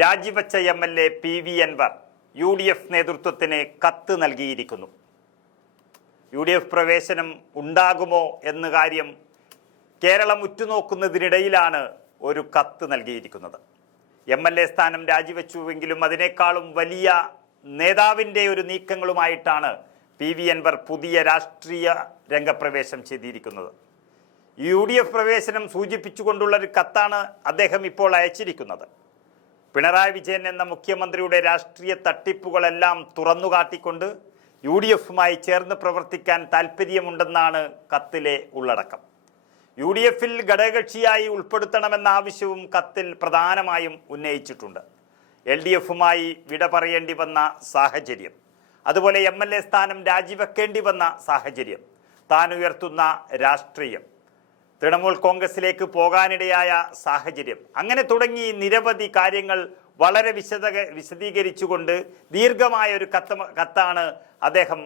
രാജിവെച്ച MLA PV Anwar UDF നേതൃത്വത്തിന് കത്ത് നൽകിയിരിക്കുന്നു. UDF പ്രവേശനം ഉണ്ടാകുമോ എന്ന കാര്യം കേരളം ഉറ്റുനോക്കുന്നതിനിടയിലാണ് ഒരു കത്ത് നൽകിയിരിക്കുന്നത്. MLA സ്ഥാനം രാജിവെച്ചുവെങ്കിലും അതിനേക്കാളും വലിയ നേതാവിൻ്റെ ഒരു നീക്കങ്ങളുമായിട്ടാണ് PV അൻവർ പുതിയ രാഷ്ട്രീയ രംഗപ്രവേശം ചെയ്തിരിക്കുന്നത്. UDF പ്രവേശനം സൂചിപ്പിച്ചുകൊണ്ടുള്ള ഒരു കത്താണ് അദ്ദേഹം ഇപ്പോൾ അയച്ചിരിക്കുന്നത്. പിണറായി വിജയൻ എന്ന മുഖ്യമന്ത്രിയുടെ രാഷ്ട്രീയ തട്ടിപ്പുകളെല്ലാം തുറന്നുകാട്ടിക്കൊണ്ട് UDFുമായി ചേർന്ന് പ്രവർത്തിക്കാൻ താൽപ്പര്യമുണ്ടെന്നാണ് കത്തിലെ ഉള്ളടക്കം. UDFിൽ ഘടകകക്ഷിയായി ഉൾപ്പെടുത്തണമെന്ന ആവശ്യവും കത്തിൽ പ്രധാനമായും ഉന്നയിച്ചിട്ടുണ്ട്. LDFുമായി വിട പറയേണ്ടി വന്ന സാഹചര്യം, അതുപോലെ MLA സ്ഥാനം രാജിവെക്കേണ്ടി വന്ന സാഹചര്യം, താൻ ഉയർത്തുന്ന രാഷ്ട്രീയം, തൃണമൂൽ കോൺഗ്രസിലേക്ക് പോകാനിടയായ സാഹചര്യം, അങ്ങനെ തുടങ്ങി നിരവധി കാര്യങ്ങൾ വളരെ വിശദീകരിച്ചുകൊണ്ട് ദീർഘമായ ഒരു കത്താണ് അദ്ദേഹം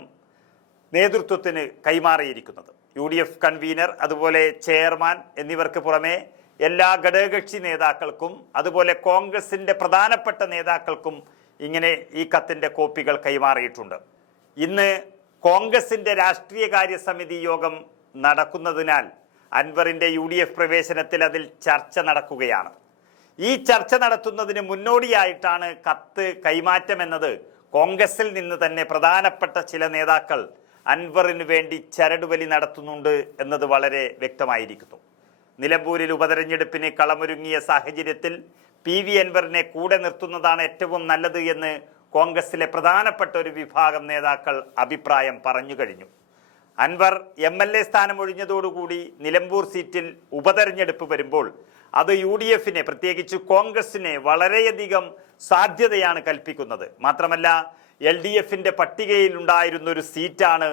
നേതൃത്വത്തിന് കൈമാറിയിരിക്കുന്നത്. UDF കൺവീനർ, അതുപോലെ ചെയർമാൻ എന്നിവർക്ക് പുറമെ എല്ലാ ഘടകകക്ഷി നേതാക്കൾക്കും അതുപോലെ കോൺഗ്രസിൻ്റെ പ്രധാനപ്പെട്ട നേതാക്കൾക്കും ഇങ്ങനെ ഈ കത്തിൻ്റെ കോപ്പികൾ കൈമാറിയിട്ടുണ്ട്. ഇന്ന് കോൺഗ്രസിൻ്റെ രാഷ്ട്രീയകാര്യ സമിതി യോഗം നടക്കുന്നതിനാൽ അൻവറിൻ്റെ UDF പ്രവേശനത്തിൽ അതിൽ ചർച്ച നടക്കുകയാണ്. ഈ ചർച്ച നടത്തുന്നതിന് മുന്നോടിയായിട്ടാണ് കത്ത് കൈമാറ്റം എന്നത് കോൺഗ്രസിൽ നിന്ന് തന്നെ പ്രധാനപ്പെട്ട ചില നേതാക്കൾ അൻവറിന് വേണ്ടി ചരടുവലി നടത്തുന്നുണ്ട് എന്നത് വളരെ വ്യക്തമായിരിക്കുന്നു. നിലമ്പൂരിൽ ഉപതെരഞ്ഞെടുപ്പിന് കളമൊരുങ്ങിയ സാഹചര്യത്തിൽ PV അൻവറിനെ കൂടെ നിർത്തുന്നതാണ് ഏറ്റവും നല്ലത് എന്ന് കോൺഗ്രസിലെ പ്രധാനപ്പെട്ട ഒരു വിഭാഗം നേതാക്കൾ അഭിപ്രായം പറഞ്ഞു കഴിഞ്ഞു. അൻവർ MLA സ്ഥാനം ഒഴിഞ്ഞതോടുകൂടി നിലമ്പൂർ സീറ്റിൽ ഉപതെരഞ്ഞെടുപ്പ് വരുമ്പോൾ അത് UDFിനെ, പ്രത്യേകിച്ച് കോൺഗ്രസിനെ വളരെയധികം സാധ്യതയാണ് കൽപ്പിക്കുന്നത്. മാത്രമല്ല LDFിൻ്റെ പട്ടികയിലുണ്ടായിരുന്ന ഒരു സീറ്റാണ്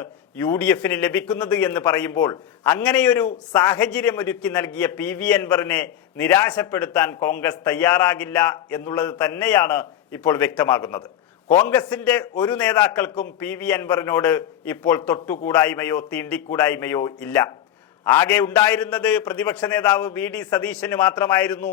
UDFിന് ലഭിക്കുന്നത് എന്ന് പറയുമ്പോൾ അങ്ങനെയൊരു സാഹചര്യം ഒരുക്കി നൽകിയ PV അൻവറിനെ നിരാശപ്പെടുത്താൻ കോൺഗ്രസ് തയ്യാറാകില്ല എന്നുള്ളത് തന്നെയാണ് ഇപ്പോൾ വ്യക്തമാകുന്നത്. കോൺഗ്രസിൻ്റെ ഒരു നേതാക്കൾക്കും PV അൻവറിനോട് ഇപ്പോൾ തൊട്ടുകൂടായ്മയോ തീണ്ടിക്കൂടായ്മയോ ഇല്ല. ആകെ ഉണ്ടായിരുന്നത് പ്രതിപക്ഷ നേതാവ് VD സതീശന് മാത്രമായിരുന്നു.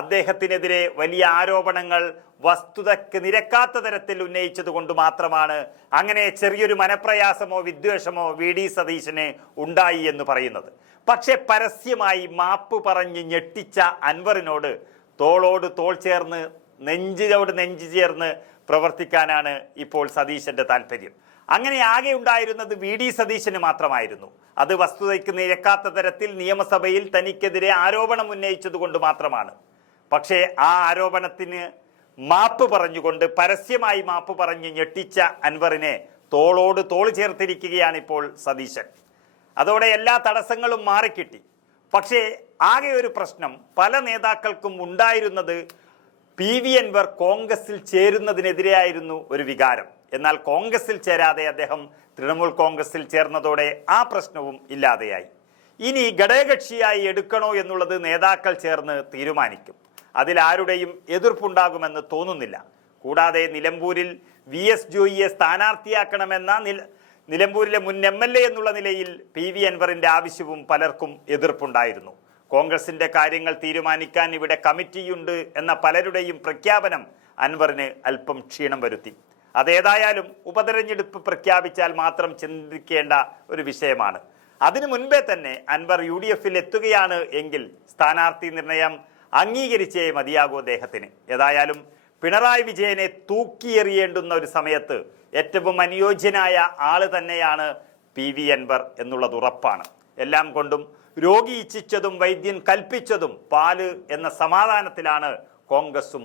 അദ്ദേഹത്തിനെതിരെ വലിയ ആരോപണങ്ങൾ വസ്തുതയ്ക്ക് നിരക്കാത്ത തരത്തിൽ ഉന്നയിച്ചത് കൊണ്ട് മാത്രമാണ് അങ്ങനെ ചെറിയൊരു മനപ്രയാസമോ വിദ്വേഷമോ VD സതീശന് ഉണ്ടായി എന്ന് പറയുന്നത്. പക്ഷേ പരസ്യമായി മാപ്പ് പറഞ്ഞ് ഞെട്ടിച്ച അൻവറിനോട് തോളോട് തോൾ ചേർന്ന് നെഞ്ചിനോട് നെഞ്ചു ചേർന്ന് പ്രവർത്തിക്കാനാണ് ഇപ്പോൾ സതീശന്റെ താല്പര്യം. അങ്ങനെ ആകെ ഉണ്ടായിരുന്നത് VD സതീശന് മാത്രമായിരുന്നു. അത് വസ്തുതയ്ക്ക് നിരക്കാത്ത തരത്തിൽ നിയമസഭയിൽ തനിക്കെതിരെ ആരോപണം ഉന്നയിച്ചത് കൊണ്ട് മാത്രമാണ്. പക്ഷേ ആ ആരോപണത്തിന് മാപ്പ് പറഞ്ഞുകൊണ്ട് പരസ്യമായി മാപ്പ് പറഞ്ഞ് ഞെട്ടിച്ച അൻവറിനെ തോളോട് തോൾ ചേർത്തിരിക്കുകയാണ് ഇപ്പോൾ സതീശൻ. അതോടെ എല്ലാ തടസ്സങ്ങളും മാറിക്കിട്ടി. പക്ഷേ ആകെ ഒരു പ്രശ്നം പല നേതാക്കൾക്കും ഉണ്ടായിരുന്നത് PV അൻവർ കോൺഗ്രസിൽ ചേരുന്നതിനെതിരെയായിരുന്നു ഒരു വികാരം. എന്നാൽ കോൺഗ്രസിൽ ചേരാതെ അദ്ദേഹം തൃണമൂൽ കോൺഗ്രസിൽ ചേർന്നതോടെ ആ പ്രശ്നവും ഇല്ലാതെയായി. ഇനി ഘടകകക്ഷിയായി എടുക്കണോ എന്നുള്ളത് നേതാക്കൾ ചേർന്ന് തീരുമാനിക്കും. അതിലാരുടെയും എതിർപ്പുണ്ടാകുമെന്ന് തോന്നുന്നില്ല. കൂടാതെ നിലമ്പൂരിൽ VS ജോയിയെ സ്ഥാനാർത്ഥിയാക്കണമെന്ന നിലമ്പൂരിലെ മുൻ MLA എന്നുള്ള നിലയിൽ PV അൻവറിൻ്റെ ആവശ്യവും പലർക്കും എതിർപ്പുണ്ടായിരുന്നു. കോൺഗ്രസിൻ്റെ കാര്യങ്ങൾ തീരുമാനിക്കാൻ ഇവിടെ കമ്മിറ്റിയുണ്ട് എന്ന പലരുടെയും പ്രഖ്യാപനം അൻവറിന് അല്പം ക്ഷീണം വരുത്തി. അതേതായാലും ഉപതെരഞ്ഞെടുപ്പ് പ്രഖ്യാപിച്ചാൽ മാത്രം ചിന്തിക്കേണ്ട ഒരു വിഷയമാണ്. അതിനു മുൻപേ തന്നെ അൻവർ UDFിൽ എത്തുകയാണ് എങ്കിൽ സ്ഥാനാർത്ഥി നിർണയം അംഗീകരിച്ചേ മതിയാകൂ അദ്ദേഹത്തിന്. ഏതായാലും പിണറായി വിജയനെ തൂക്കിയെറിയേണ്ടുന്ന ഒരു സമയത്ത് ഏറ്റവും അനുയോജ്യനായ ആള് തന്നെയാണ് PV അൻവർ എന്നുള്ളത് ഉറപ്പാണ്. എല്ലാം കൊണ്ടും രോഗി ഇച്ഛിച്ചതും വൈദ്യൻ കൽപ്പിച്ചതും പാല് എന്ന സമാധാനത്തിലാണ് കോൺഗ്രസും